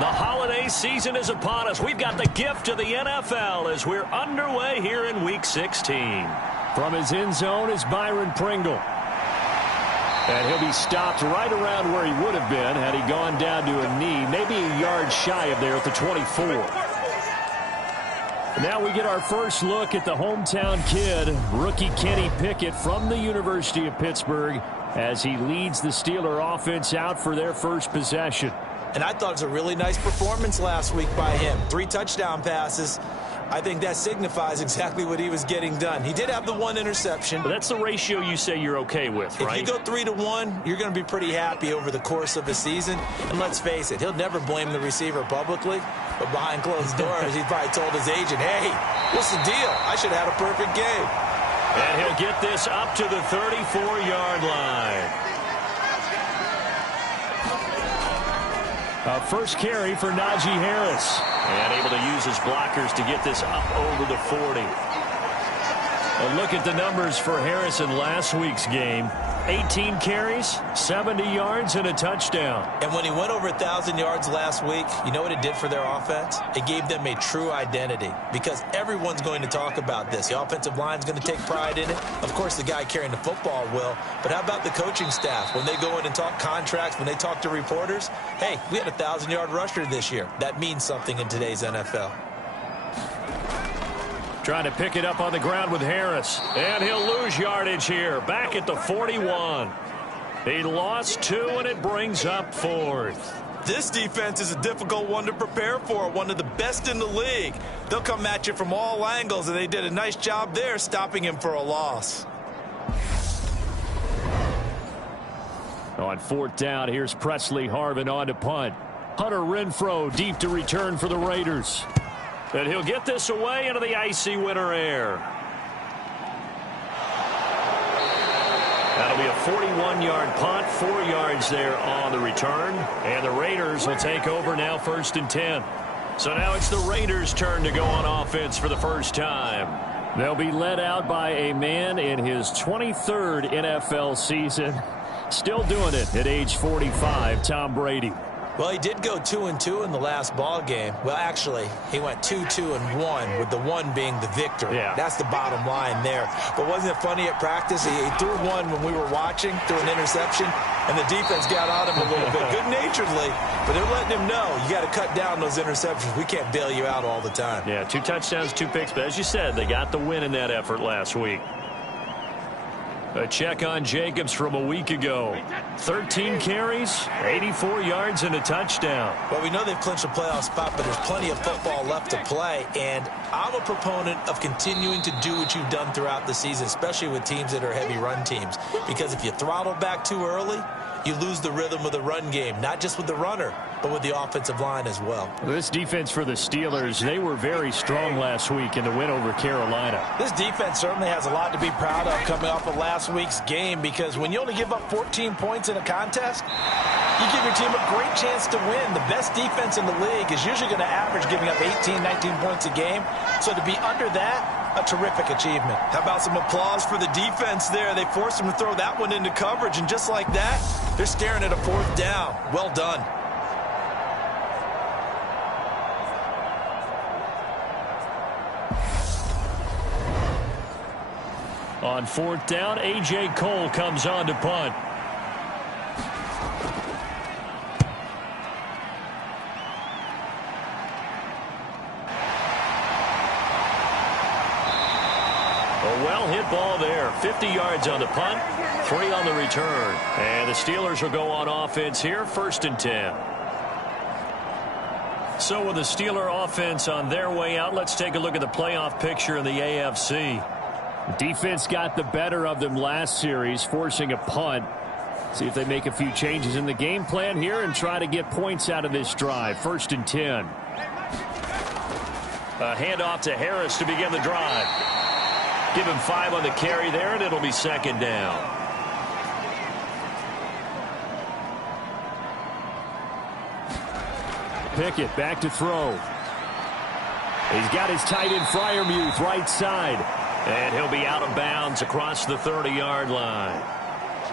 The holiday season is upon us. We've got the gift of the NFL as we're underway here in Week 16. From his end zone is Byron Pringle. And he'll be stopped right around where he would have been had he gone down to a knee, maybe a yard shy of there at the 24. Now we get our first look at the hometown kid, rookie Kenny Pickett from the University of Pittsburgh, as he leads the Steeler offense out for their first possession. And I thought it was a really nice performance last week by him. 3 touchdown passes. I think that signifies exactly what he was getting done. He did have the 1 interception. But that's the ratio you say you're okay with, right? If you go 3-1, you're going to be pretty happy over the course of a season. And let's face it, he'll never blame the receiver publicly. But behind closed doors, he probably told his agent, hey, what's the deal? I should have had a perfect game. And he'll get this up to the 34-yard line. First carry for Najee Harris. And able to use his blockers to get this up over the 40. A look at the numbers for Harris in last week's game. 18 carries, 70 yards, and a touchdown. And when he went over 1,000 yards last week, you know what it did for their offense? It gave them a true identity because everyone's going to talk about this. The offensive line's going to take pride in it. Of course, the guy carrying the football will. But how about the coaching staff? When they go in and talk contracts, when they talk to reporters, hey, we had a 1,000-yard rusher this year. That means something in today's NFL. Trying to pick it up on the ground with Harris. And he'll lose yardage here. Back at the 41. He lost 2, and it brings up 4th. This defense is a difficult one to prepare for. One of the best in the league. They'll come at you from all angles, and they did a nice job there stopping him for a loss. On 4th down, here's Presley Harvin on to punt. Hunter Renfrow deep to return for the Raiders. And he'll get this away into the icy winter air. That'll be a 41-yard punt, 4 yards there on the return. And the Raiders will take over now 1st and 10. So now it's the Raiders' turn to go on offense for the first time. They'll be led out by a man in his 23rd NFL season. Still doing it at age 45, Tom Brady. Well, he did go 2-2 in the last ball game. Well, actually, he went 2-2-1, with the 1 being the victory. Yeah. That's the bottom line there. But wasn't it funny at practice? He threw one when we were watching, threw an interception, and the defense got on him a little bit, good-naturedly. But they're letting him know, you got to cut down those interceptions. We can't bail you out all the time. Yeah, 2 touchdowns, 2 picks. But as you said, they got the win in that effort last week. A check on Jacobs from a week ago. 13 carries, 84 yards, and a touchdown. Well, we know they've clinched a playoff spot, but there's plenty of football left to play. And I'm a proponent of continuing to do what you've done throughout the season, especially with teams that are heavy run teams. Because if you throttle back too early, you lose the rhythm of the run game, not just with the runner, but with the offensive line as well. This defense for the Steelers, they were very strong last week in the win over Carolina. This defense certainly has a lot to be proud of coming off of last week's game, because when you only give up 14 points in a contest, you give your team a great chance to win. The best defense in the league is usually going to average giving up 18, 19 points a game. So to be under that, a terrific achievement. How about some applause for the defense there? They forced him to throw that one into coverage, and just like that, they're staring at a 4th down. Well done. On 4th down, A.J. Cole comes on to punt. A well-hit ball there. 50 yards on the punt, 3 on the return. And the Steelers will go on offense here, 1st and 10. So with the Steeler offense on their way out, let's take a look at the playoff picture in the AFC. Defense got the better of them last series, forcing a punt. See if they make a few changes in the game plan here and try to get points out of this drive. 1st and 10. A handoff to Harris to begin the drive. Give him 5 on the carry there, and it'll be 2nd down. Pickett back to throw. He's got his tight end Freiermuth right side. And he'll be out of bounds across the 30-yard line.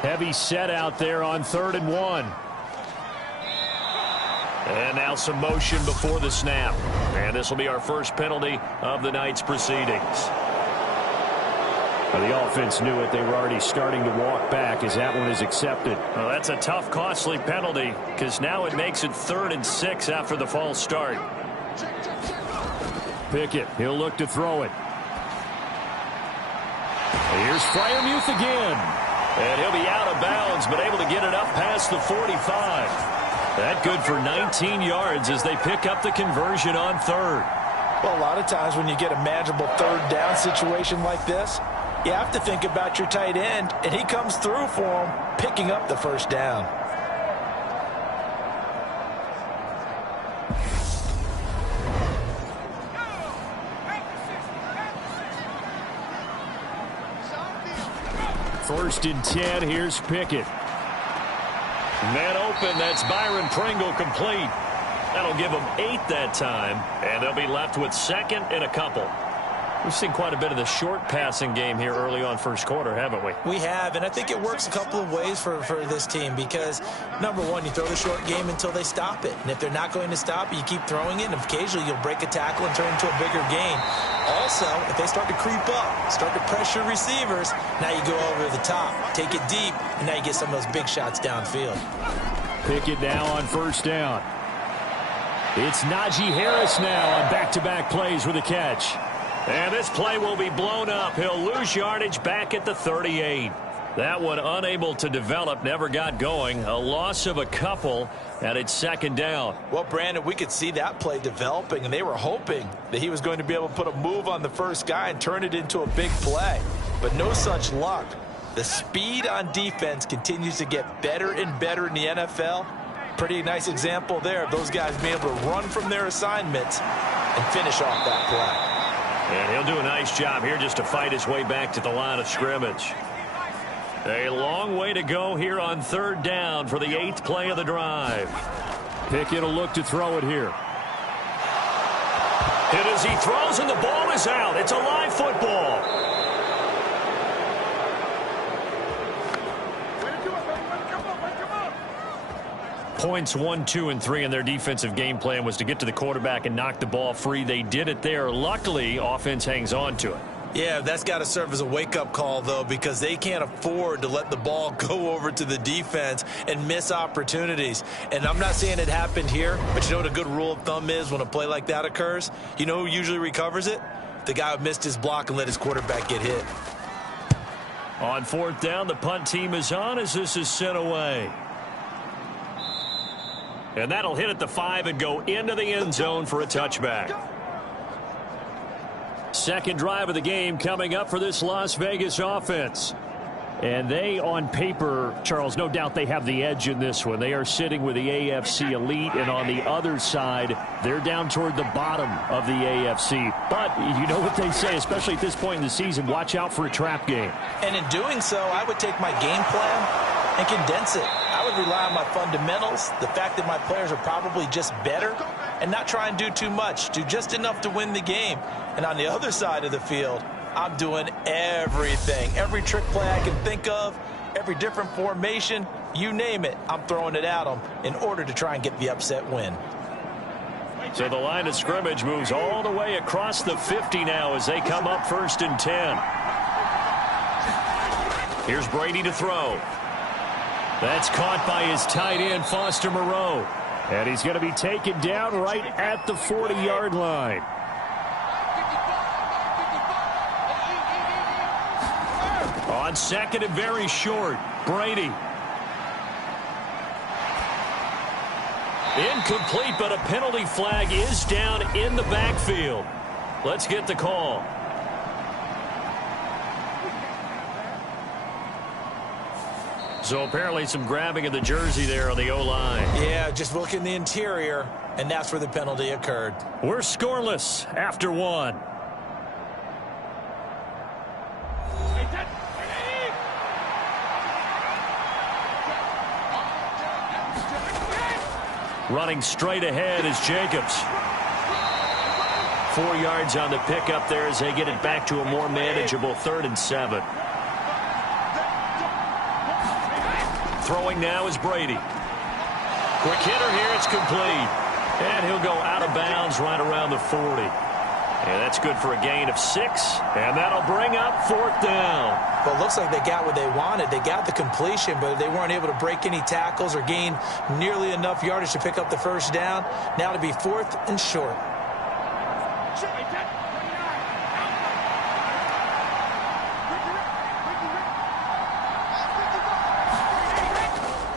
Heavy set out there on 3rd and 1. And now some motion before the snap. And this will be our first penalty of the night's proceedings. Well, the offense knew it. They were already starting to walk back as that one is accepted. Well, that's a tough, costly penalty because now it makes it 3rd and 6 after the false start. Pickett, he'll look to throw it. Here's Freiermuth again. And he'll be out of bounds, but able to get it up past the 45. That good for 19 yards as they pick up the conversion on 3rd. Well, a lot of times when you get a manageable 3rd down situation like this, you have to think about your tight end, and he comes through for him, picking up the 1st down. First and 10, here's Pickett. Man open, that's Byron Pringle complete. That'll give them 8 that time, and they'll be left with 2nd and a couple. We've seen quite a bit of the short passing game here early on first quarter, haven't we? We have, and I think it works a couple of ways for this team because, number one, you throw the short game until they stop it. And if they're not going to stop it, you keep throwing it, and occasionally you'll break a tackle and turn it into a bigger gain. Also, if they start to creep up, start to pressure receivers, now you go over the top, take it deep, and now you get some of those big shots downfield. Pickett now on 1st down. It's Najee Harris now on back-to-back plays with a catch. And this play will be blown up. He'll lose yardage back at the 38. That one unable to develop, never got going. A loss of a couple, and it's 2nd down. Well, Brandon, we could see that play developing, and they were hoping that he was going to be able to put a move on the first guy and turn it into a big play. But no such luck. The speed on defense continues to get better and better in the NFL. Pretty nice example there of those guys being able to run from their assignments and finish off that play. And he'll do a nice job here just to fight his way back to the line of scrimmage. A long way to go here on 3rd down for the 8th play of the drive. Pickett will look to throw it here. Hit as he throws, and the ball is out. It's a live football. Points 1, 2, and 3 in their defensive game plan was to get to the quarterback and knock the ball free. They did it there. Luckily, offense hangs on to it. Yeah, that's got to serve as a wake-up call, though, because they can't afford to let the ball go over to the defense and miss opportunities. And I'm not saying it happened here, but you know what a good rule of thumb is when a play like that occurs? You know who usually recovers it? The guy who missed his block and let his quarterback get hit. On 4th down, the punt team is on as this is sent away. And that'll hit at the 5 and go into the end zone for a touchback. 2nd drive of the game coming up for this Las Vegas offense. And they, on paper, Charles, no doubt they have the edge in this one. They are sitting with the AFC elite, and on the other side, they're down toward the bottom of the AFC. But you know what they say, especially at this point in the season, watch out for a trap game. And in doing so, I would take my game plan and condense it. I would rely on my fundamentals, the fact that my players are probably just better, and not try and do too much, do just enough to win the game. And on the other side of the field, I'm doing everything. Every trick play I can think of, every different formation, you name it, I'm throwing it at them in order to try and get the upset win. So the line of scrimmage moves all the way across the 50 now as they come up 1st and 10. Here's Brady to throw. That's caught by his tight end, Foster Moreau. And he's going to be taken down right at the 40-yard line. On 2nd and very short, Brady. Incomplete, but a penalty flag is down in the backfield. Let's get the call. So apparently some grabbing of the jersey there on the O-line. Yeah, just look in the interior, and that's where the penalty occurred. We're scoreless after 1. Running straight ahead is Jacobs. 4 yards on the pickup there as they get it back to a more manageable 3rd and 7. Throwing now is Brady. Quick hitter here. It's complete. And he'll go out of bounds right around the 40. And that's good for a gain of 6. And that'll bring up 4th down. Well, it looks like they got what they wanted. They got the completion, but they weren't able to break any tackles or gain nearly enough yardage to pick up the first down. Now to be 4th and short.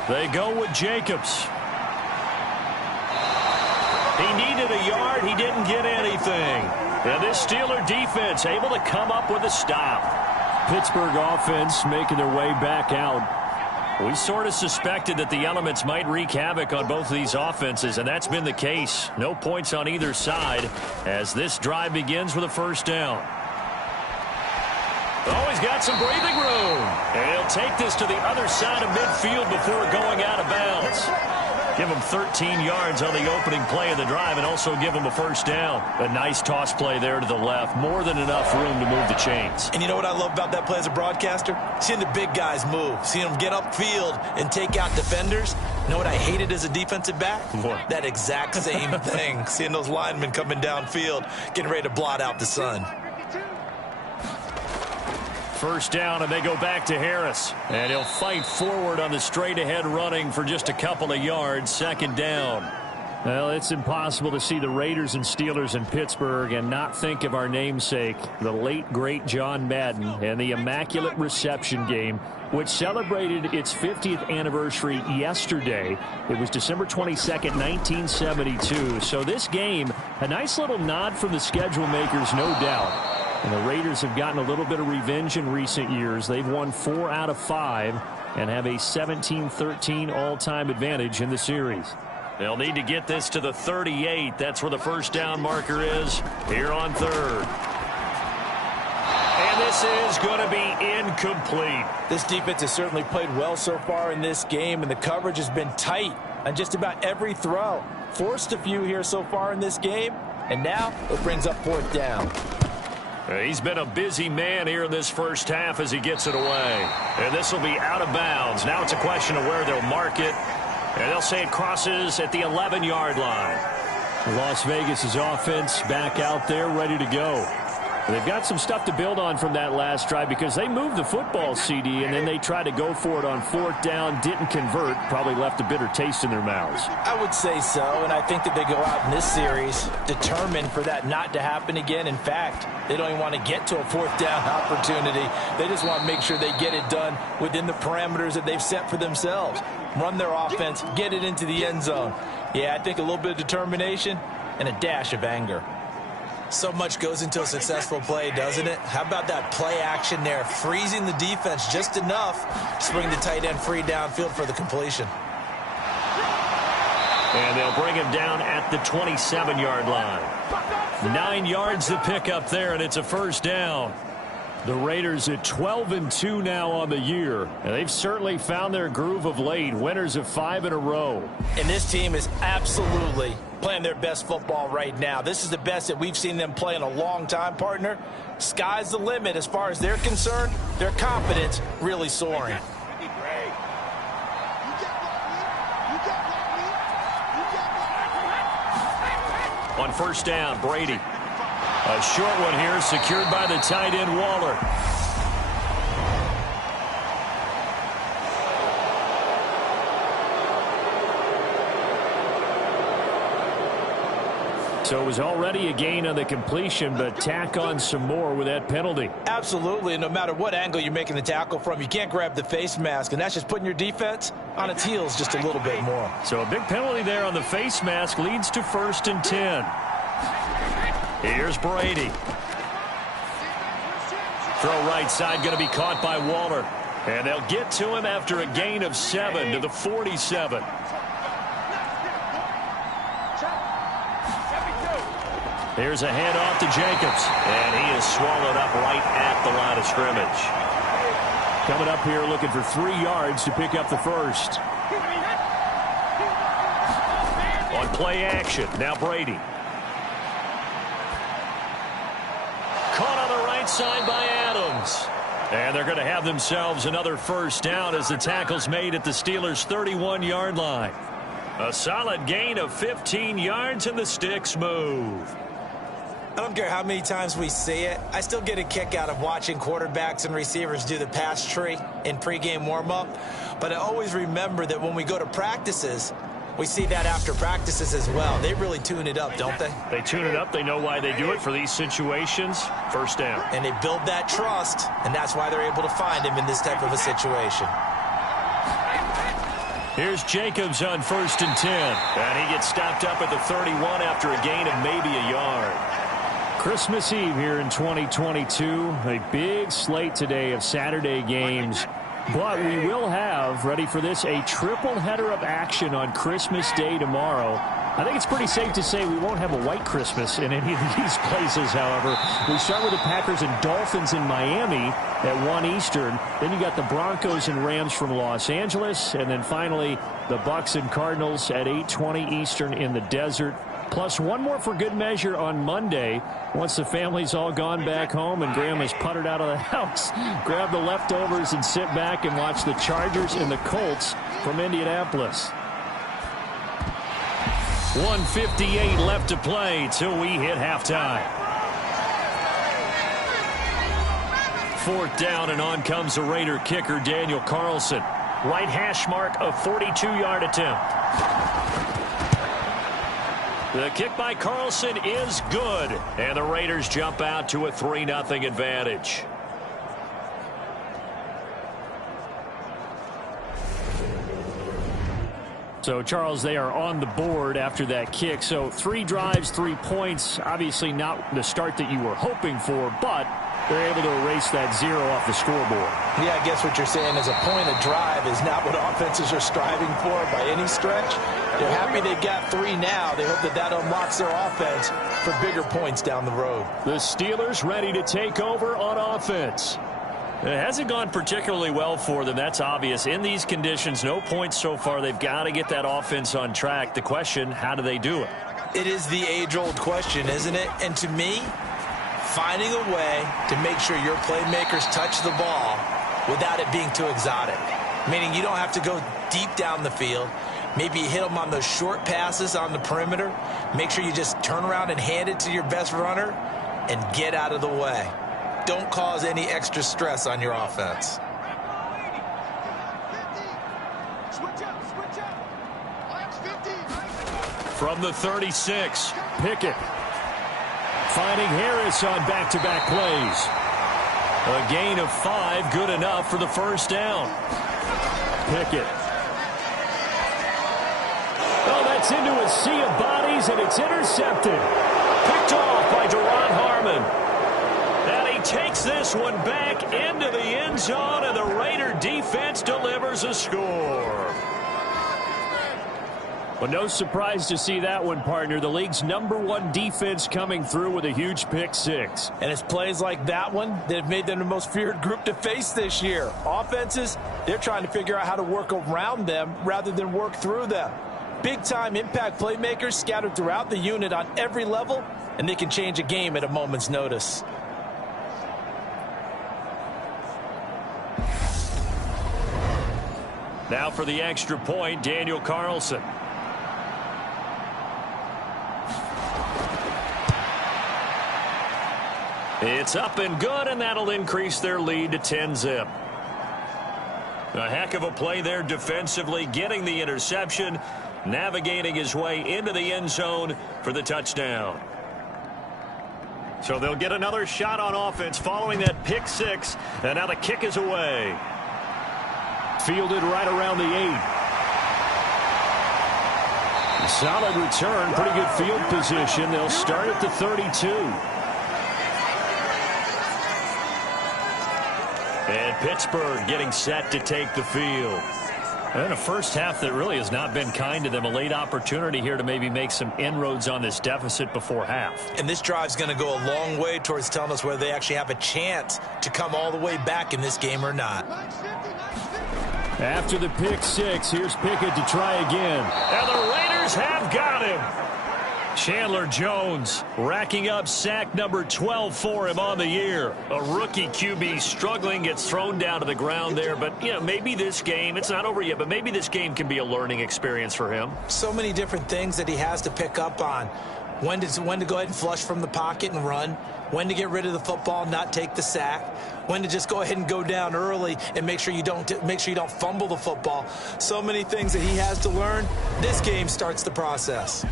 They go with Jacobs. He needed a yard. He didn't get anything. And this Steeler defense able to come up with a stop. Pittsburgh offense making their way back out. We sort of suspected that the elements might wreak havoc on both of these offenses, and that's been the case. No points on either side as this drive begins with a first down. Oh, he's got some breathing room. And he'll take this to the other side of midfield before going out of bounds. Give him 13 yards on the opening play of the drive and also give him a first down. A nice toss play there to the left. More than enough room to move the chains. And you know what I love about that play as a broadcaster? Seeing the big guys move. Seeing them get upfield and take out defenders. You know what I hated as a defensive back? What? That exact same thing. Seeing those linemen coming downfield, getting ready to blot out the sun. First down, and they go back to Harris. And he'll fight forward on the straight-ahead running for just a couple of yards. Second down. Well, it's impossible to see the Raiders and Steelers in Pittsburgh and not think of our namesake, the late, great John Madden, and the Immaculate Reception game, which celebrated its 50th anniversary yesterday. It was December 22nd, 1972. So this game, a nice little nod from the schedule makers, no doubt. And the Raiders have gotten a little bit of revenge in recent years. They've won 4 out of 5 and have a 17-13 all-time advantage in the series. They'll need to get this to the 38. That's where the first down marker is here on 3rd. And this is going to be incomplete. This defense has certainly played well so far in this game, and the coverage has been tight on just about every throw. Forced a few here so far in this game, and now it brings up 4th down. He's been a busy man here in this first half as he gets it away. And this will be out of bounds. Now it's a question of where they'll mark it. And they'll say it crosses at the 11-yard line. Las Vegas' offense back out there ready to go. They've got some stuff to build on from that last drive because they moved the football, CD, and then they tried to go for it on 4th down, didn't convert, probably left a bitter taste in their mouths. I would say so, and I think that they go out in this series determined for that not to happen again. In fact, they don't even want to get to a 4th down opportunity. They just want to make sure they get it done within the parameters that they've set for themselves. Run their offense, get it into the end zone. Yeah, I think a little bit of determination and a dash of anger. So much goes into a successful play, doesn't it? How about that play action there? Freezing the defense just enough to bring the tight end free downfield for the completion. And they'll bring him down at the 27-yard line. 9 yards to pick up there, and it's a first down. The Raiders at 12-2 now on the year. And they've certainly found their groove of late. Winners of 5 in a row. And this team is absolutely playing their best football right now. This is the best that we've seen them play in a long time, partner. Sky's the limit as far as they're concerned. Their confidence really soaring. On first down, Brady. A short one here, secured by the tight end, Waller. So it was already a gain on the completion, but tack on some more with that penalty. Absolutely, and no matter what angle you're making the tackle from, you can't grab the face mask, and that's just putting your defense on its heels just a little bit more. So a big penalty there on the face mask leads to 1st and 10. Here's Brady. Throw right side going to be caught by Waller. And they'll get to him after a gain of 7 to the 47. Here's a handoff to Jacobs. And he is swallowed up right at the line of scrimmage. Coming up here looking for 3 yards to pick up the first. On play action, now Brady. Caught on the right side by Adams. And they're going to have themselves another first down as the tackle's made at the Steelers' 31-yard line. A solid gain of 15 yards, and the sticks move. I don't care how many times we see it. I still get a kick out of watching quarterbacks and receivers do the pass tree in pregame warm-up. But I always remember that when we go to practices, we see that after practices as well. They really tune it up, don't they? They tune it up. They know why they do it for these situations. First down. And they build that trust, and that's why they're able to find him in this type of a situation. Here's Jacobs on 1st and 10. And he gets stopped up at the 31 after a gain of maybe a yard. Christmas Eve here in 2022. A big slate today of Saturday games. But we will have, ready for this, a triple header of action on Christmas Day tomorrow. I think it's pretty safe to say we won't have a white Christmas in any of these places, however. We start with the Packers and Dolphins in Miami at 1 Eastern. Then you got the Broncos and Rams from Los Angeles. And then finally, the Bucs and Cardinals at 8:20 Eastern in the desert. Plus one more for good measure on Monday. Once the family's all gone back home and Grandma's puttered out of the house, grab the leftovers and sit back and watch the Chargers and the Colts from Indianapolis. 1:58 left to play till we hit halftime. 4th down, and on comes the Raider kicker, Daniel Carlson. Right hash mark, a 42-yard attempt. The kick by Carlson is good, and the Raiders jump out to a 3-0 advantage. So, Charles, they are on the board after that kick. So 3 drives, 3 points. Obviously not the start that you were hoping for, but they're able to erase that 0 off the scoreboard. Yeah, I guess what you're saying is a point of drive is not what offenses are striving for by any stretch. They're happy they got 3 now. They hope that that unlocks their offense for bigger points down the road. The Steelers ready to take over on offense. It hasn't gone particularly well for them. That's obvious. In these conditions, no points so far. They've got to get that offense on track. The question, how do they do it? It is the age-old question, isn't it? And to me, finding a way to make sure your playmakers touch the ball without it being too exotic. Meaning you don't have to go deep down the field. Maybe you hit them on those short passes on the perimeter. Make sure you just turn around and hand it to your best runner and get out of the way. Don't cause any extra stress on your offense. From the 36, Pickett finding Harris on back-to-back plays. A gain of 5, good enough for the first down. Pickett. Oh, that's into a sea of bodies, and it's intercepted. Picked off by Duron Harmon. And he takes this one back into the end zone, and the Raider defense delivers a score. Well, no surprise to see that one, partner. The league's #1 defense coming through with a huge pick 6. And it's plays like that one that have made them the most feared group to face this year. Offenses, they're trying to figure out how to work around them rather than work through them. Big-time impact playmakers scattered throughout the unit on every level, and they can change a game at a moment's notice. Now for the extra point, Daniel Carlson. It's up and good, and that'll increase their lead to 10-zip. A heck of a play there defensively, getting the interception, navigating his way into the end zone for the touchdown. So they'll get another shot on offense following that pick 6, and now the kick is away. Fielded right around the 8. Solid return, pretty good field position. They'll start at the 32. And Pittsburgh getting set to take the field. And a first half that really has not been kind to them. A late opportunity here to maybe make some inroads on this deficit before half. And this drive's going to go a long way towards telling us whether they actually have a chance to come all the way back in this game or not. After the pick 6, here's Pickett to try again. And the Raiders have got him. Chandler Jones racking up sack number 12 for him on the year. A rookie QB struggling, gets thrown down to the ground there. But, maybe this game, it's not over yet, but maybe this game can be a learning experience for him. So many different things that he has to pick up on. When to go ahead and flush from the pocket and run. When to get rid of the football, not take the sack. When to just go ahead and go down early and make sure you don't fumble the football. So many things that he has to learn. This game starts the process.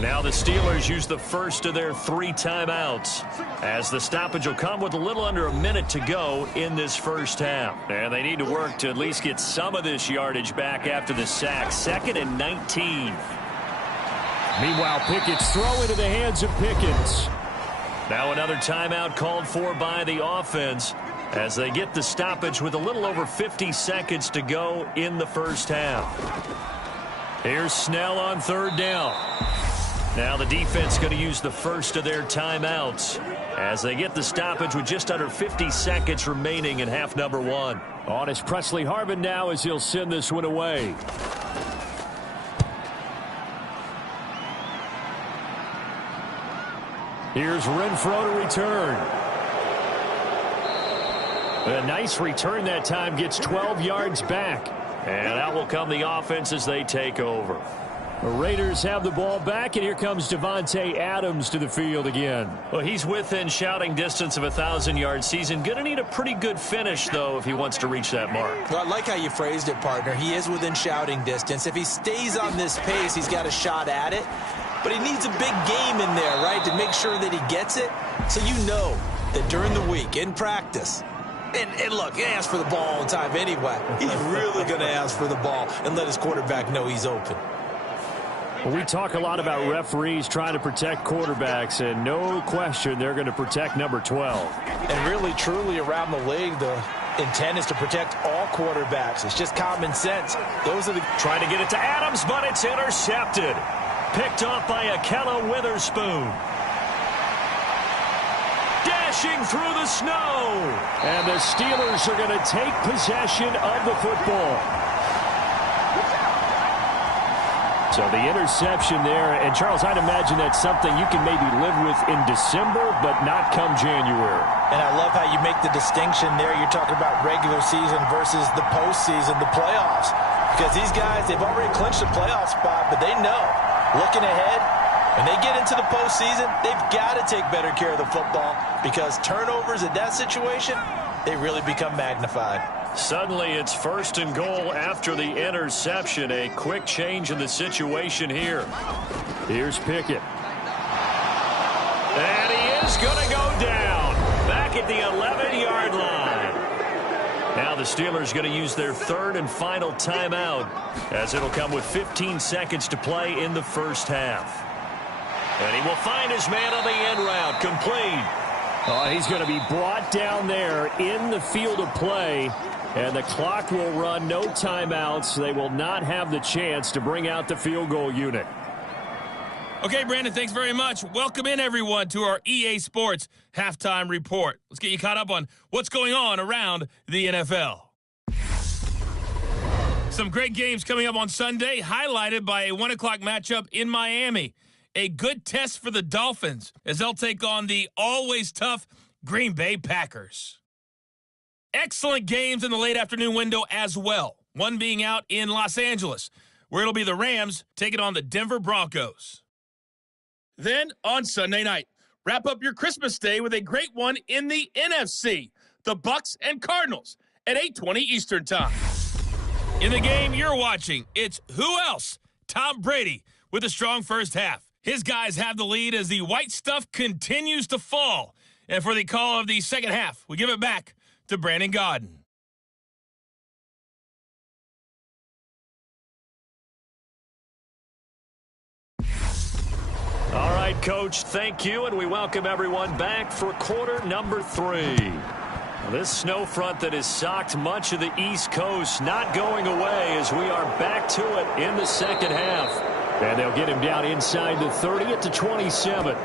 Now the Steelers use the first of their 3 timeouts, as the stoppage will come with a little under a minute to go in this first half. And they need to work to at least get some of this yardage back after the sack. 2nd and 19. Meanwhile, Pickett's throw into the hands of Pickens. Now another timeout called for by the offense as they get the stoppage with a little over 50 seconds to go in the first half. Here's Snell on 3rd down. Now the defense going to use the first of their timeouts as they get the stoppage with just under 50 seconds remaining in half number 1. On is Presley Harvin now as he'll send this one away. Here's Renfro to return. A nice return that time, gets 12 yards back. And out will come the offense as they take over. The Raiders have the ball back, and here comes Davante Adams to the field again. Well, he's within shouting distance of a 1,000-yard season. Going to need a pretty good finish, though, if he wants to reach that mark. Well, I like how you phrased it, partner. He is within shouting distance. If he stays on this pace, he's got a shot at it. But he needs a big game in there, right, to make sure that he gets it. So you know that during the week, in practice, and look, he asks for the ball all the time anyway. He's really going to ask for the ball and let his quarterback know he's open. Well, we talk a lot about referees trying to protect quarterbacks, and no question they're going to protect number 12. And really, truly, around the league, the intent is to protect all quarterbacks. It's just common sense. Those are the... Trying to get it to Adams, but it's intercepted. Picked off by Ahkello Witherspoon. Dashing through the snow. And the Steelers are going to take possession of the football. So the interception there, and Charles, I'd imagine that's something you can maybe live with in December, but not come January. And I love how you make the distinction there. You're talking about regular season versus the postseason, the playoffs. Because these guys, they've already clinched a playoff spot, but they know, looking ahead, when they get into the postseason, they've got to take better care of the football because turnovers in that situation, they really become magnified. Suddenly it's 1st and goal after the interception. A quick change in the situation here. Here's Pickett. And he is going to go down. Back at the 11-yard line. Now the Steelers going to use their 3rd and final timeout as it'll come with 15 seconds to play in the first half. And he will find his man on the end route. Complete. Oh, he's going to be brought down there in the field of play. And the clock will run, no timeouts. They will not have the chance to bring out the field goal unit. Okay, Brandon, thanks very much. Welcome in, everyone, to our EA Sports Halftime Report. Let's get you caught up on what's going on around the NFL. Some great games coming up on Sunday, highlighted by a 1 o'clock matchup in Miami. A good test for the Dolphins as they'll take on the always tough Green Bay Packers. Excellent games in the late afternoon window as well. One being out in Los Angeles, where it'll be the Rams taking on the Denver Broncos. Then on Sunday night, wrap up your Christmas day with a great one in the NFC. The Bucs and Cardinals at 8:20 Eastern Time. In the game you're watching, it's who else? Tom Brady with a strong first half. His guys have the lead as the white stuff continues to fall. And for the call of the second half, we give it back to Brandon Gaudin. All right, Coach, thank you, and we welcome everyone back for quarter number 3. This snow front that has socked much of the East Coast not going away as we are back to it in the second half. And they'll get him down inside the 30 at the 27.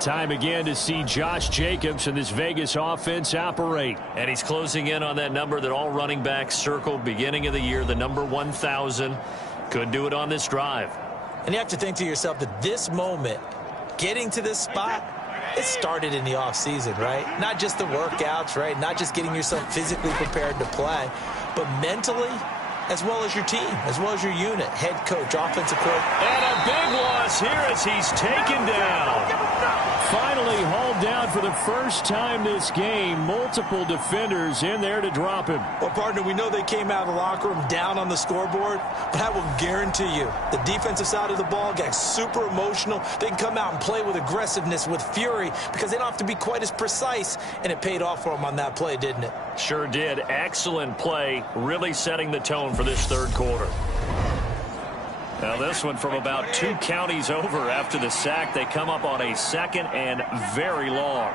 Time again to see Josh Jacobs and this Vegas offense operate. And he's closing in on that number that all running backs circled beginning of the year, the number 1,000. Couldn't do it on this drive. And you have to think to yourself that this moment, getting to this spot, it started in the offseason, right? Not just the workouts, right? Not just getting yourself physically prepared to play, but mentally, as well as your team, as well as your unit, head coach, offensive coordinator. And a big loss here as he's taken down. Finally hauled down for the first time this game. Multiple defenders in there to drop him. Well, partner, we know they came out of the locker room down on the scoreboard, but I will guarantee you the defensive side of the ball got super emotional. They can come out and play with aggressiveness, with fury, because they don't have to be quite as precise, and it paid off for them on that play, didn't it? Sure did. Excellent play, really setting the tone for this third quarter. Now this one from about 2 counties over after the sack. They come up on a 2nd and very long.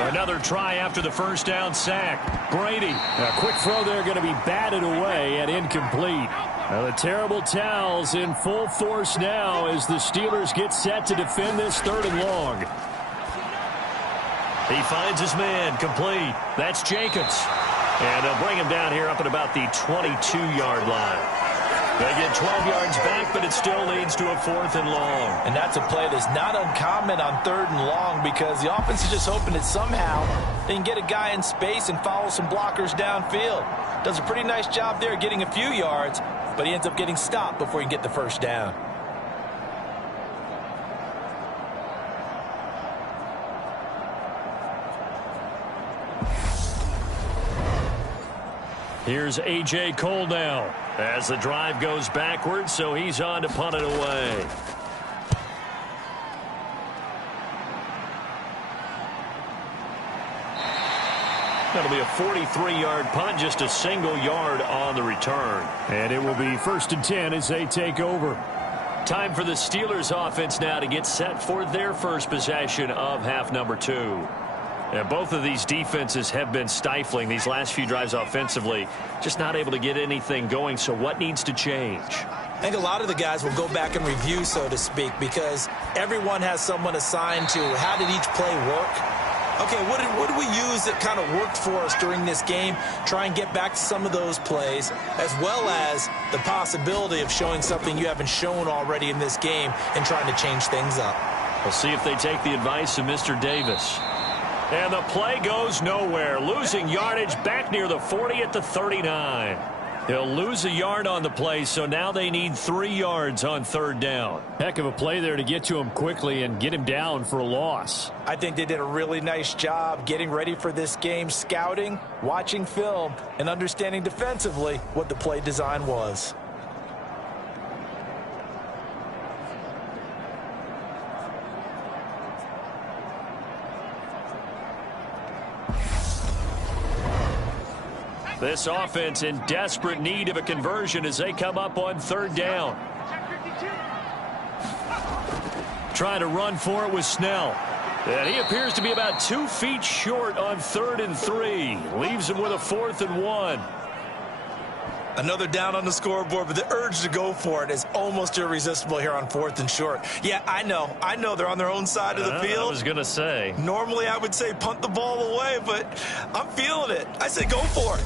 Another try after the first down sack. Brady. A quick throw there going to be batted away and incomplete. Now the terrible towels in full force now as the Steelers get set to defend this 3rd and long. He finds his man complete. That's Jacobs. And they'll bring him down here up at about the 22-yard line. They get 12 yards back, but it still leads to a 4th and long. And that's a play that's not uncommon on 3rd and long because the offense is just hoping that somehow they can get a guy in space and follow some blockers downfield. Does a pretty nice job there getting a few yards, but he ends up getting stopped before he can get the first down. Here's A.J. Cole now as the drive goes backwards, so he's on to punt it away. That'll be a 43-yard punt, just a single yard on the return. And it will be 1st and 10 as they take over. Time for the Steelers offense now to get set for their first possession of half number 2. And both of these defenses have been stifling these last few drives offensively. Just not able to get anything going. So what needs to change? I think a lot of the guys will go back and review, so to speak, because everyone has someone assigned to how did each play work. Okay, what did we use that kind of worked for us during this game? Try and get back to some of those plays, as well as the possibility of showing something you haven't shown already in this game and trying to change things up. We'll see if they take the advice of Mr. Davis. And the play goes nowhere. Losing yardage back near the 40 at the 39. He'll lose a yard on the play, so now they need 3 yards on 3rd down. Heck of a play there to get to him quickly and get him down for a loss. I think they did a really nice job getting ready for this game, scouting, watching film, and understanding defensively what the play design was. This offense in desperate need of a conversion as they come up on 3rd down. Trying to run for it with Snell. And he appears to be about 2 feet short on 3rd and 3. Leaves him with a 4th and 1. Another down on the scoreboard, but the urge to go for it is almost irresistible here on 4th and short. Yeah, I know they're on their own side of the field. I was going to say. Normally I would say punt the ball away, but I'm feeling it. I say go for it.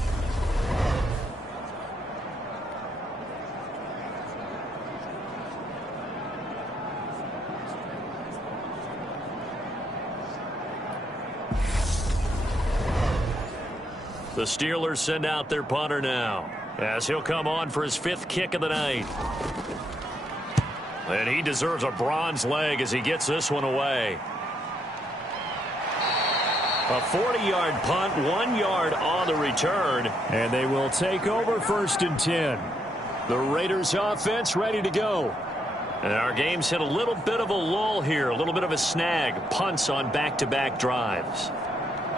The Steelers send out their punter now as he'll come on for his 5th kick of the night. And he deserves a bronze leg as he gets this one away. A 40-yard punt, 1 yard on the return. And they will take over 1st and 10. The Raiders offense ready to go. And our game's hit a little bit of a lull here, a little bit of a snag. Punts on back-to-back drives.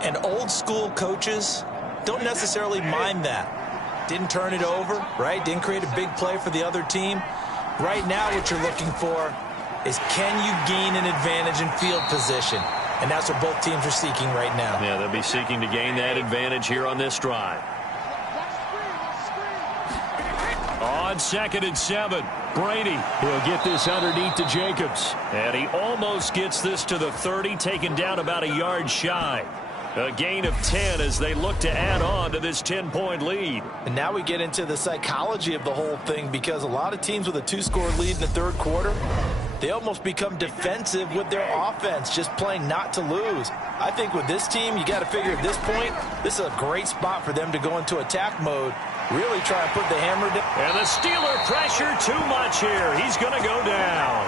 And old school coaches don't necessarily mind that. Didn't turn it over, right? Didn't create a big play for the other team. Right now what you're looking for is can you gain an advantage in field position? And that's what both teams are seeking right now. Yeah, they'll be seeking to gain that advantage here on this drive. On 2nd and 7, Brady will get this underneath to Jacobs. And he almost gets this to the 30, taken down about a yard shy. A gain of 10 as they look to add on to this 10-point lead. And now we get into the psychology of the whole thing, because a lot of teams with a 2-score lead in the third quarter, they almost become defensive with their offense, just playing not to lose. I think with this team, you got to figure at this point, this is a great spot for them to go into attack mode, really try and put the hammer down. And the Steeler pressure too much here. He's going to go down.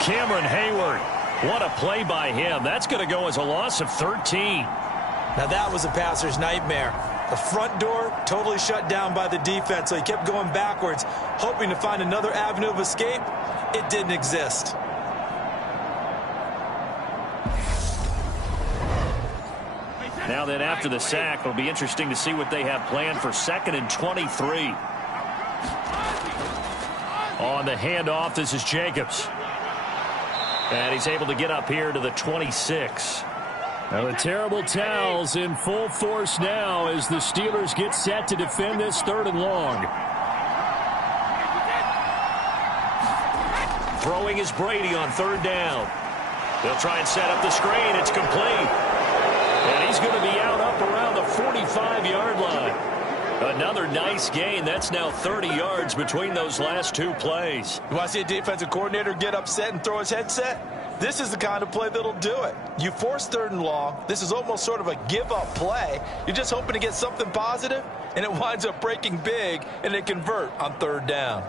Cameron Hayward. What a play by him. That's going to go as a loss of 13. Now that was a passer's nightmare. The front door totally shut down by the defense, so he kept going backwards, hoping to find another avenue of escape. It didn't exist. Now then, after the sack, it'll be interesting to see what they have planned for 2nd and 23. On the handoff, this is Jacobs. And he's able to get up here to the 26. Now the terrible towels in full force now as the Steelers get set to defend this 3rd and long. Throwing is Brady on 3rd down. They'll try and set up the screen. It's complete. And he's going to be out up around the 45-yard line. Another nice gain. That's now 30 yards between those last 2 plays. You want to see a defensive coordinator get upset and throw his headset? This is the kind of play that'll do it. You force 3rd and long. This is almost sort of a give-up play. You're just hoping to get something positive, and it winds up breaking big, and they convert on 3rd down.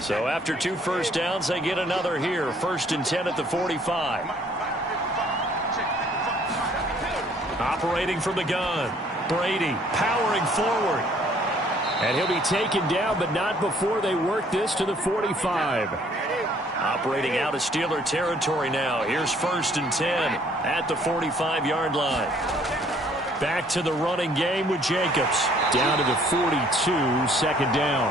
So after 2 first downs, they get another here. 1st and 10 at the 45. Operating from the gun. Brady powering forward. And he'll be taken down, but not before they work this to the 45. Operating out of Steeler territory now. Here's 1st and 10 at the 45-yard line. Back to the running game with Jacobs. Down to the 42, 2nd down.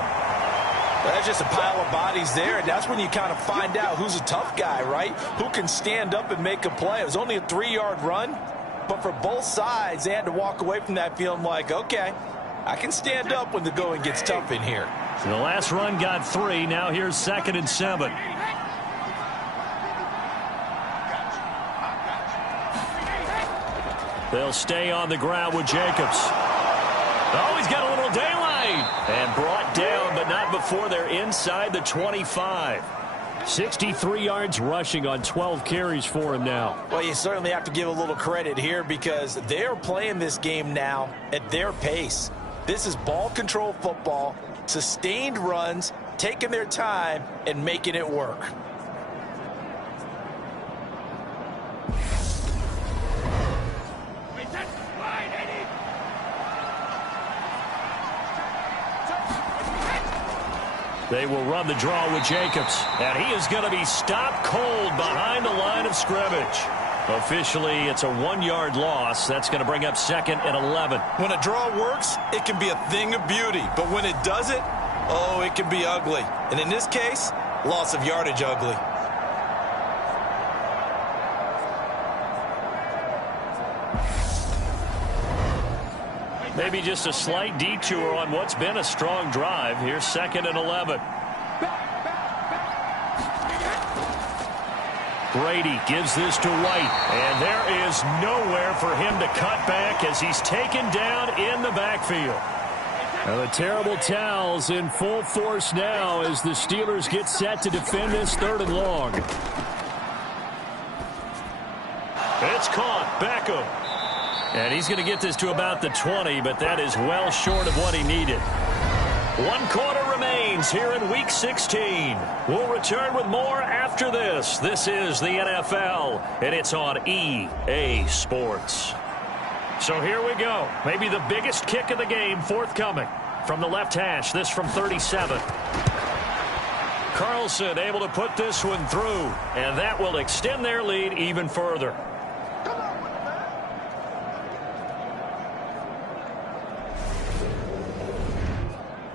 Well, that's just a pile of bodies there, and that's when you kind of find out who's a tough guy, right? Who can stand up and make a play. It was only a 3-yard run, but for both sides, they had to walk away from that feeling like, okay, I can stand up when the going gets tough in here. So the last run got 3. Now here's 2nd and 7. They'll stay on the ground with Jacobs. Oh, he's got a little daylight. And brought down, but not before they're inside the 25. 63 yards rushing on 12 carries for him now. Well, you certainly have to give a little credit here because they're playing this game now at their pace. This is ball control football, sustained runs, taking their time and making it work. They will run the draw with Jacobs. And he is going to be stopped cold behind the line of scrimmage. Officially, it's a 1-yard loss. That's going to bring up 2nd and 11. When a draw works, it can be a thing of beauty. But when it doesn't, oh, it can be ugly. And in this case, loss of yardage ugly. Maybe just a slight detour on what's been a strong drive. Here's 2nd and 11. Brady gives this to White. And there is nowhere for him to cut back as he's taken down in the backfield. Now the terrible towels in full force now as the Steelers get set to defend this 3rd and long. It's caught. Beckham. And he's going to get this to about the 20, but that is well short of what he needed. 1 quarter remains here in Week 16. We'll return with more after this. This is the NFL, and it's on EA Sports. So here we go. Maybe the biggest kick of the game forthcoming. From the left hash, this from 37. Carlson able to put this one through, and that will extend their lead even further.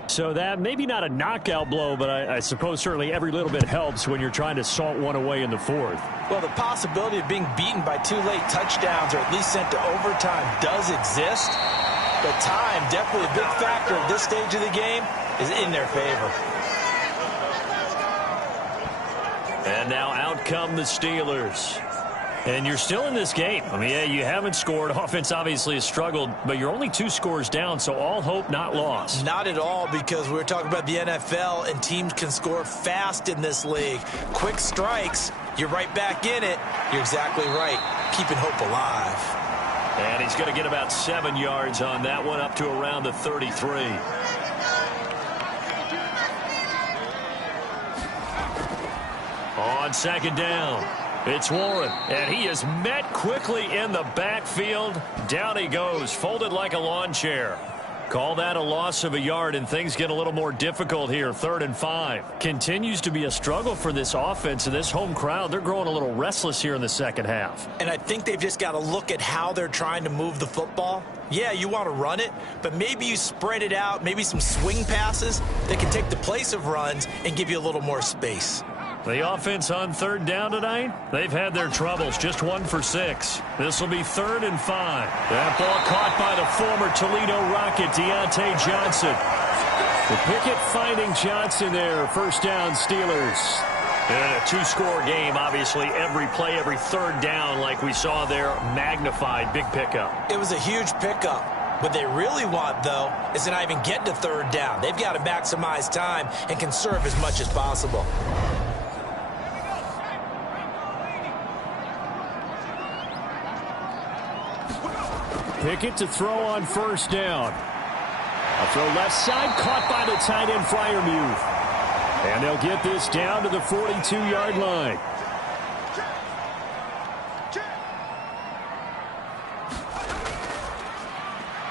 So that maybe not a knockout blow, but I suppose certainly every little bit helps when you're trying to salt one away in the 4th. Well, the possibility of being beaten by 2 late touchdowns or at least sent to overtime does exist. But time, definitely a big factor at this stage of the game, is in their favor. And now out come the Steelers. And you're still in this game. I mean, yeah, you haven't scored. Offense obviously has struggled, but you're only 2 scores down, so all hope not lost. Not at all, because we're talking about the NFL, and teams can score fast in this league. Quick strikes, you're right back in it. You're exactly right. Keeping hope alive. And he's going to get about 7 yards on that one, up to around the 33. On second down, it's Warren, and he is met quickly in the backfield. Down he goes, folded like a lawn chair. Call that a loss of a yard, and things get a little more difficult here. 3rd and 5. Continues to be a struggle for this offense and this home crowd. They're growing a little restless here in the second half. And I think they've just got to look at how they're trying to move the football. Yeah, you want to run it, but maybe you spread it out, maybe some swing passes that can take the place of runs and give you a little more space. The offense on 3rd down tonight, they've had their troubles, just 1 for 6. This will be 3rd and 5. That ball caught by the former Toledo Rocket, Deontay Johnson. The Pickett finding Johnson there. 1st down, Steelers. And a 2-score game, obviously, every play, every 3rd down, like we saw there, magnified, big pickup. It was a huge pickup. What they really want, though, is to not even get to 3rd down. They've got to maximize time and conserve as much as possible. Pickett to throw on 1st down. A throw left side, caught by the tight end, Freiermuth. And they'll get this down to the 42-yard line.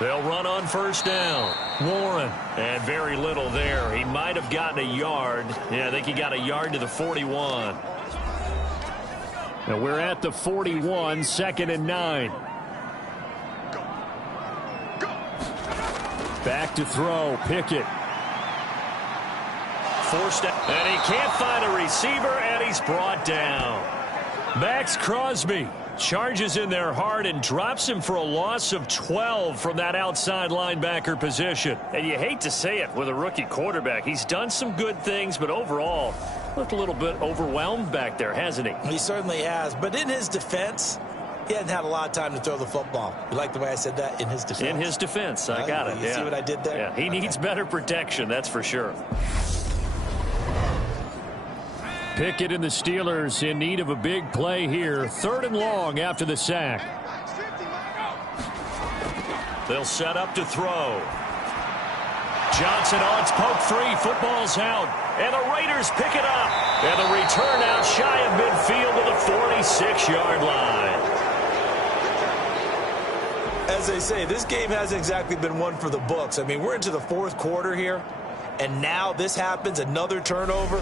They'll run on 1st down. Warren. And very little there. He might have gotten a yard. Yeah, I think he got a yard to the 41. Now we're at the 41, 2nd and 9. Back to throw, Pickett. Forced out, and he can't find a receiver, and he's brought down. Max Crosby charges in there hard and drops him for a loss of 12 from that outside linebacker position. And you hate to say it with a rookie quarterback. He's done some good things, but overall, looked a little bit overwhelmed back there, hasn't he? He certainly has, but in his defense, he hasn't had a lot of time to throw the football. You like the way I said that? In his defense. In his defense. I got it. You see what I did there? Yeah, he needs better protection, that's for sure. Pickett and the Steelers in need of a big play here. 3rd and long after the sack. They'll set up to throw. Johnson on its poke 3. Football's out. And the Raiders pick it up. And the return out shy of midfield to the 46-yard line. As they say, this game hasn't exactly been one for the books. I mean, we're into the 4th quarter here, and now this happens, another turnover.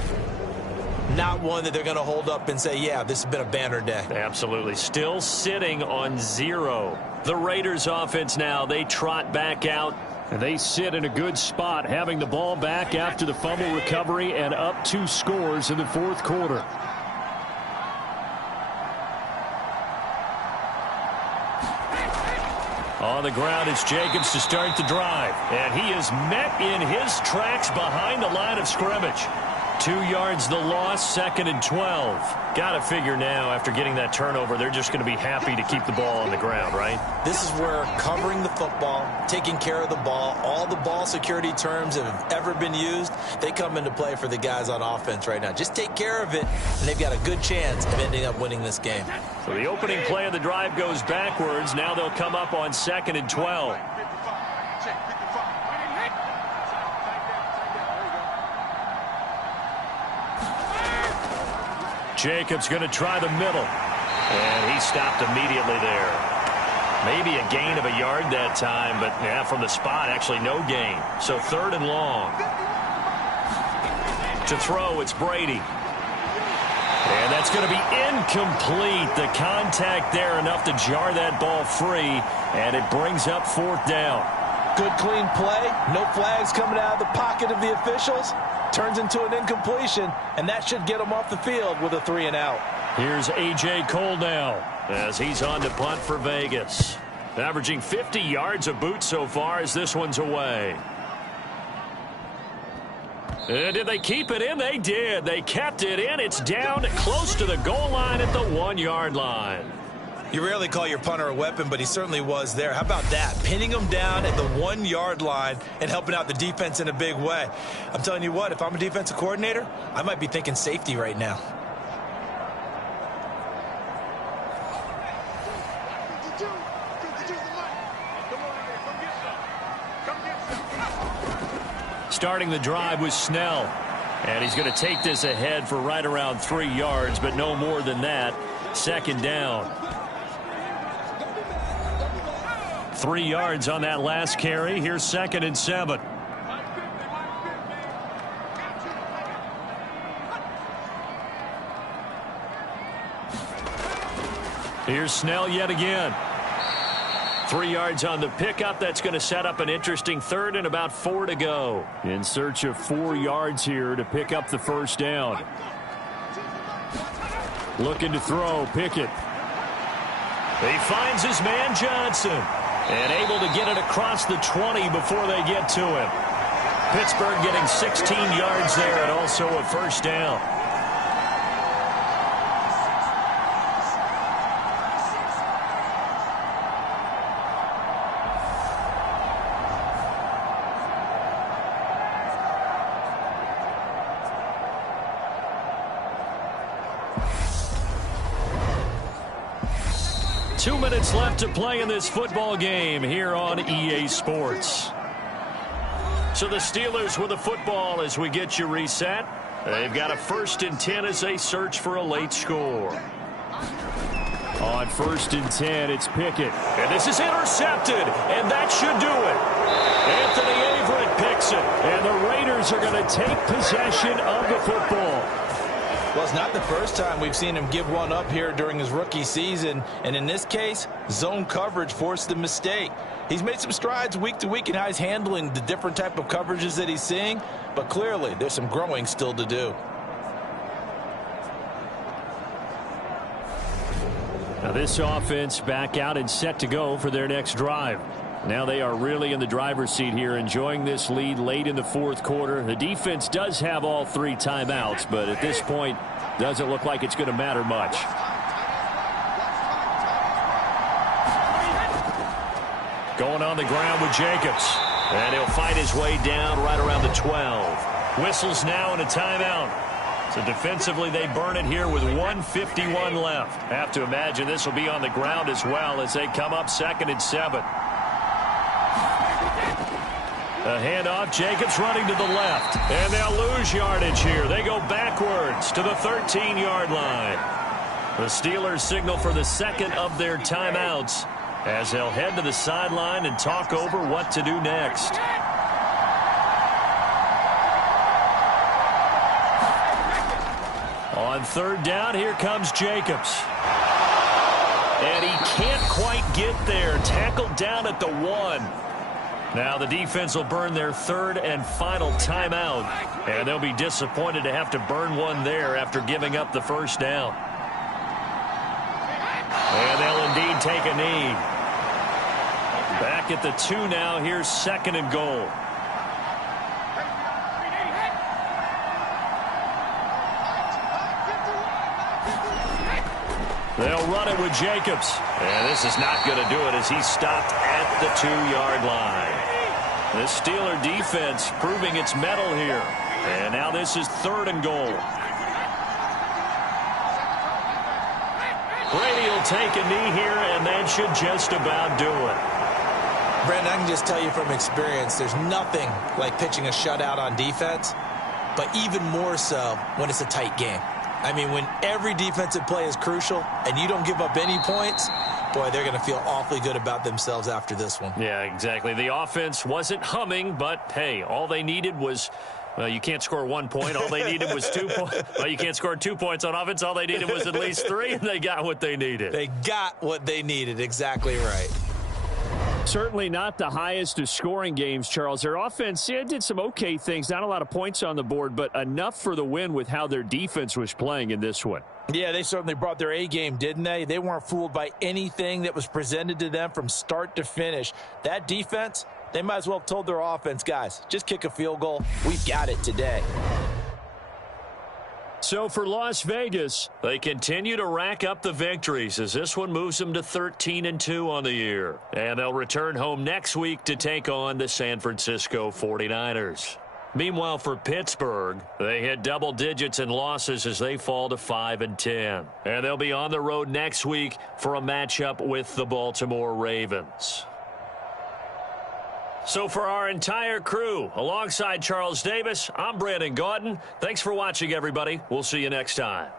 Not one that they're going to hold up and say, yeah, this has been a banner day. Absolutely. Still sitting on 0. The Raiders offense now, they trot back out, and they sit in a good spot, having the ball back after the fumble recovery and up 2 scores in the 4th quarter. On the ground, it's Jacobs to start the drive. And he is met in his tracks behind the line of scrimmage. 2 yards the loss, 2nd and 12. Got to figure now, after getting that turnover, they're just going to be happy to keep the ball on the ground, right? This is where covering the football, taking care of the ball, all the ball security terms that have ever been used, they come into play for the guys on offense right now. Just take care of it, and they've got a good chance of ending up winning this game. So the opening play of the drive goes backwards. Now they'll come up on 2nd and 12. Jacobs going to try the middle. And he stopped immediately there. Maybe a gain of a yard that time, but yeah, from the spot, actually no gain. So 3rd and long. To throw, it's Brady. And that's going to be incomplete. The contact there enough to jar that ball free, and it brings up 4th down. Good clean play. No flags coming out of the pocket of the officials. Turns into an incompletion, and that should get him off the field with a 3 and out. Here's A.J. Cole now as he's on to punt for Vegas. Averaging 50 yards a boot so far as this one's away. And did they keep it in? They did. They kept it in. It's down close to the goal line at the 1-yard line. You rarely call your punter a weapon, but he certainly was there. How about that? Pinning him down at the 1-yard line and helping out the defense in a big way. I'm telling you what, if I'm a defensive coordinator, I might be thinking safety right now. Starting the drive was Snell. And he's going to take this ahead for right around 3 yards, but no more than that. Second down. 3 yards on that last carry. Here's 2nd and 7. Here's Snell yet again. 3 yards on the pickup. That's going to set up an interesting 3rd and about 4 to go. In search of 4 yards here to pick up the first down. Looking to throw. Pickett. He finds his man Johnson. And able to get it across the 20 before they get to him. Pittsburgh getting 16 yards there and also a first down. Two minutes left to play in this football game here on EA Sports. So the Steelers with the football as we get you reset. They've got a 1st and 10 as they search for a late score. On 1st and 10, it's Pickett. And this is intercepted, and that should do it. Anthony Averett picks it, and the Raiders are going to take possession of the football. Well, it's not the first time we've seen him give one up here during his rookie season. And in this case, zone coverage forced the mistake. He's made some strides week to week in how he's handling the different type of coverages that he's seeing. But clearly, there's some growing still to do. Now this offense back out and set to go for their next drive. Now they are really in the driver's seat here, enjoying this lead late in the 4th quarter. The defense does have all 3 timeouts, but at this point, doesn't look like it's going to matter much. Going on the ground with Jacobs. And he'll fight his way down right around the 12. Whistles now and a timeout. So defensively, they burn it here with 1:51 left. Have to imagine this will be on the ground as well as they come up 2nd and 7. A handoff, Jacobs running to the left. And they'll lose yardage here. They go backwards to the 13-yard line. The Steelers signal for the 2nd of their timeouts as they'll head to the sideline and talk over what to do next. On 3rd down, here comes Jacobs. And he can't quite get there. Tackled down at the 1. Now the defense will burn their 3rd and final timeout. And they'll be disappointed to have to burn one there after giving up the first down. And they'll indeed take a knee. Back at the 2 now. Here's 2nd and goal. They'll run it with Jacobs. And this is not going to do it as he's stopped at the 2-yard line. The Steeler defense proving its mettle here. And now this is 3rd and goal. Brady will take a knee here, and that should just about do it. Brandon, I can just tell you from experience, there's nothing like pitching a shutout on defense, but even more so when it's a tight game. I mean, when every defensive play is crucial and you don't give up any points, boy, they're going to feel awfully good about themselves after this one. Yeah, exactly. The offense wasn't humming, but, hey, all they needed was, well, you can't score 1 point. All they needed was 2 points. Well, you can't score 2 points on offense. All they needed was at least 3, and they got what they needed. They got what they needed. Exactly right. Certainly not the highest of scoring games, Charles. Their offense did some okay things. Not a lot of points on the board, but enough for the win with how their defense was playing in this one. Yeah, they certainly brought their A game, didn't they? They weren't fooled by anything that was presented to them from start to finish. That defense They might as well have told their offense, guys, just kick a field goal. We've got it today. So for Las Vegas, they continue to rack up the victories as this one moves them to 13-2 on the year. And they'll return home next week to take on the San Francisco 49ers. Meanwhile, for Pittsburgh, they hit double digits in losses as they fall to 5-10. And they'll be on the road next week for a matchup with the Baltimore Ravens. So for our entire crew, alongside Charles Davis, I'm Brandon Gaudin. Thanks for watching, everybody. We'll see you next time.